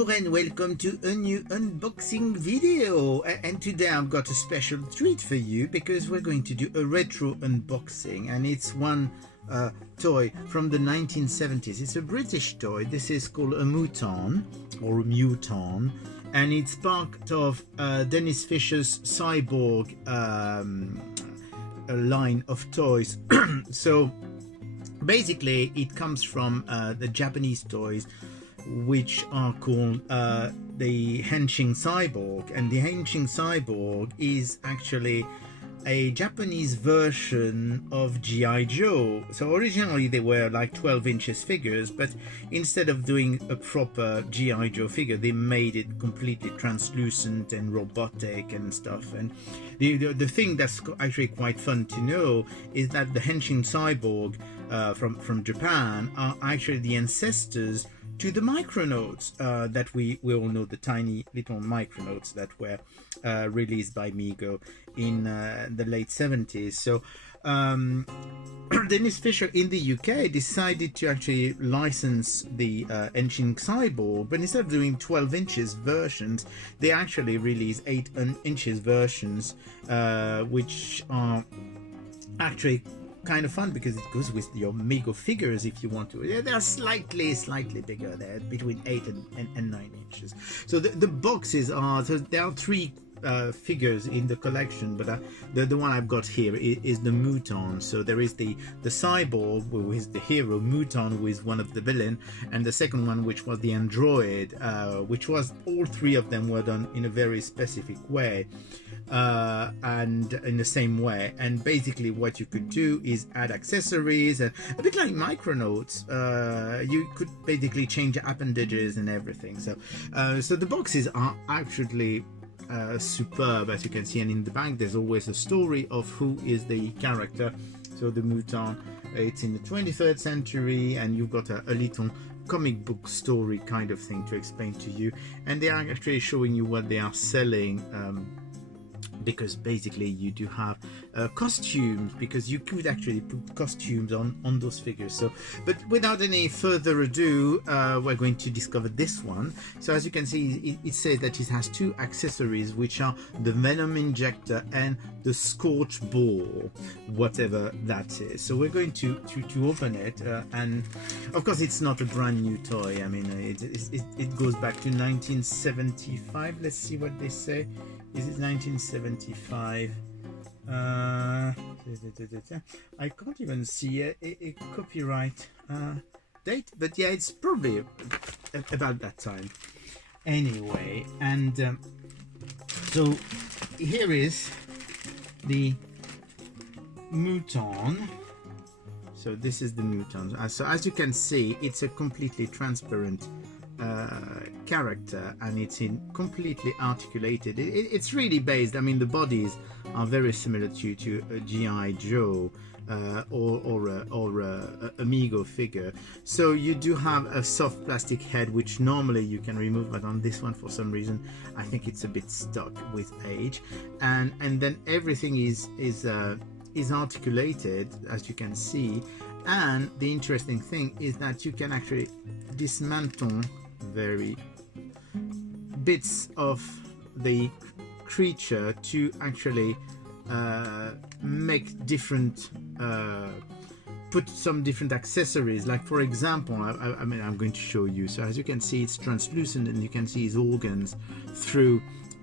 Bonjour and welcome to a new unboxing video, and today I've got a special treat for you because we're going to do a retro unboxing, and it's one toy from the 1970s. It's a British toy. This is called a Muton or a Muton, and it's part of Dennis Fisher's Cyborg line of toys. So basically it comes from the Japanese toys, which are called the Henshin Cyborg, and the Henshin Cyborg is actually a Japanese version of G.I. Joe. So originally they were like 12 inches figures, but instead of doing a proper G.I. Joe figure, they made it completely translucent and robotic and stuff. And the thing that's actually quite fun to know is that the Henshin Cyborg from Japan are actually the ancestors to the Micronauts that we all know, the tiny little Micronauts that were released by Mego in the late 70s. So Dennis Fisher in the UK decided to actually license the Henshin Cyborg, but instead of doing 12 inches versions, they actually released 8 inches versions, which are actually kind of fun because it goes with your Mego figures if you want to. They're slightly bigger. They're between 8 and 9 inches. So the boxes are, so there are 3 figures in the collection, but the one I've got here is the Muton. So there is the Cyborg, who is the hero, Muton, who is one of the villain, and the second one, which was the Android, which was, all 3 of them were done in a very specific way, and in the same way. And basically what you could do is add accessories, and a bit like Micronauts, you could basically change appendages and everything. So so the boxes are actually superb, as you can see, and in the back there's always a story of who is the character. So the Muton, it's in the 23rd century, and you've got a little comic book story kind of thing to explain to you, and they are actually showing you what they are selling, because basically you do have costumes, because you could actually put costumes on those figures. So, but without any further ado, we're going to discover this one. So as you can see, it says that it has 2 accessories, which are the venom injector and the scorch ball, whatever that is. So we're going to open it, and of course it's not a brand new toy. I mean, it goes back to 1975. Let's see what they say. Is it 1975? I can't even see a copyright date, but yeah, it's probably about that time. Anyway, and so here is the Muton. So this is the Muton. So as you can see, it's a completely transparent character, and it's completely articulated. It's really based, I mean, the bodies are very similar to a G.I. Joe or a Mego figure. So you do have a soft plastic head, which normally you can remove, but on this one, for some reason, I think it's a bit stuck with age. And then everything is articulated, as you can see. And the interesting thing is that you can actually dismantle very bits of the creature to actually make different put some different accessories. Like, for example, I mean, I'm going to show you. So as you can see, it's translucent, and you can see his organs through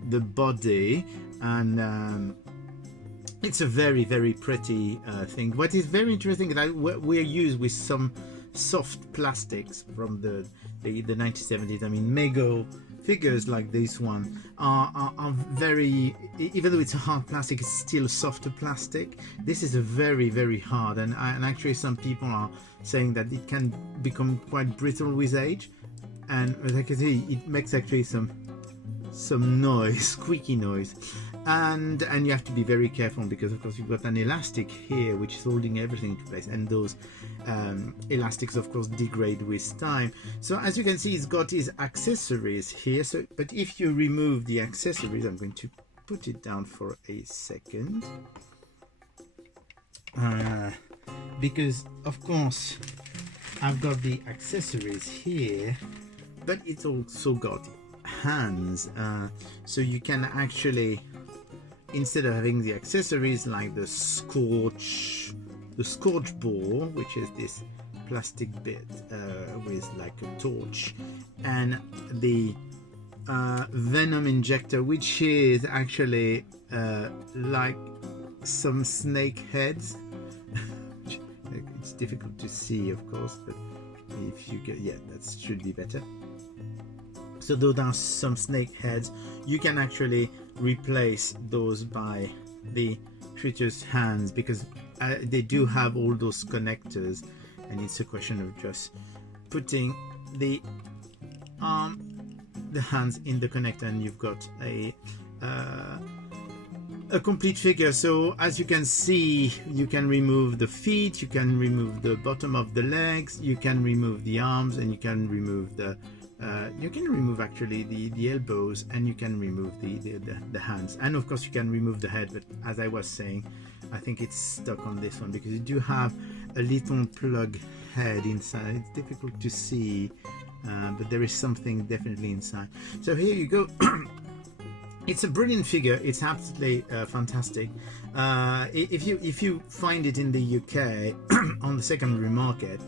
the body, and it's a very pretty thing. What is very interesting is that we're used with some soft plastics from the 1970s. I mean, Mego figures like this one are very, even though it's a hard plastic, it's still a softer plastic. This is a very hard, and actually some people are saying that it can become quite brittle with age, and as I can see, it makes actually some noise, squeaky noise. And you have to be very careful, because of course you've got an elastic here which is holding everything into place, and those elastics of course degrade with time. So as you can see, it's got his accessories here. So, but if you remove the accessories, I'm going to put it down for a second, because of course I've got the accessories here, but it's also got hands, so you can actually, instead of having the accessories like the scorch ball, which is this plastic bit with like a torch, and the venom injector, which is actually like some snake heads. It's difficult to see, of course, but if you get, yeah, that should be better. So those are some snake heads. You can actually replace those by the treater's hands, because they do have all those connectors, and it's a question of just putting the hands in the connector, and you've got a complete figure. So as you can see, you can remove the feet, you can remove the bottom of the legs, you can remove the arms, and you can remove the actually the elbows, and you can remove the hands, and of course you can remove the head. But as I was saying, I think it's stuck on this one because you do have a little plug head inside. It's difficult to see, but there is something definitely inside. So here you go. It's a brilliant figure. It's absolutely fantastic. If you find it in the UK on the secondary market,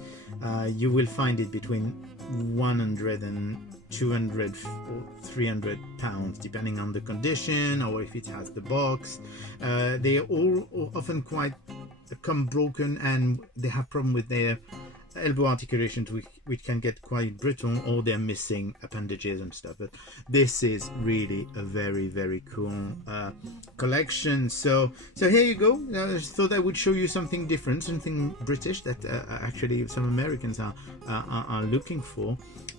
you will find it between 100 and 200 or 300 pounds, depending on the condition or if it has the box. They are all often quite come broken, and they have problem with their elbow articulations, which can get quite brittle, or they're missing appendages and stuff. But this is really a very, very cool collection. So here you go. I just thought I would show you something different, something British that actually some Americans are looking for.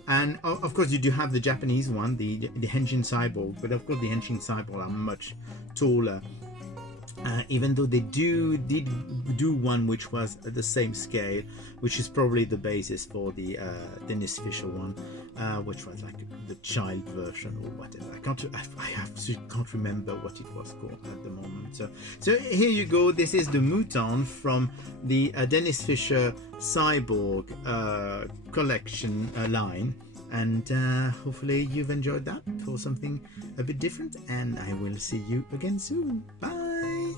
And of course you do have the Japanese one, the Henshin Cyborg, but of course the Henshin Cyborg are much taller. Even though they did do one which was at the same scale, which is probably the basis for the Dennis Fisher one, which was like the child version or whatever. I can't remember what it was called at the moment. So here you go. This is the Muton from the Dennis Fisher Cyborg collection line. And hopefully you've enjoyed that for something a bit different, and I will see you again soon. Bye.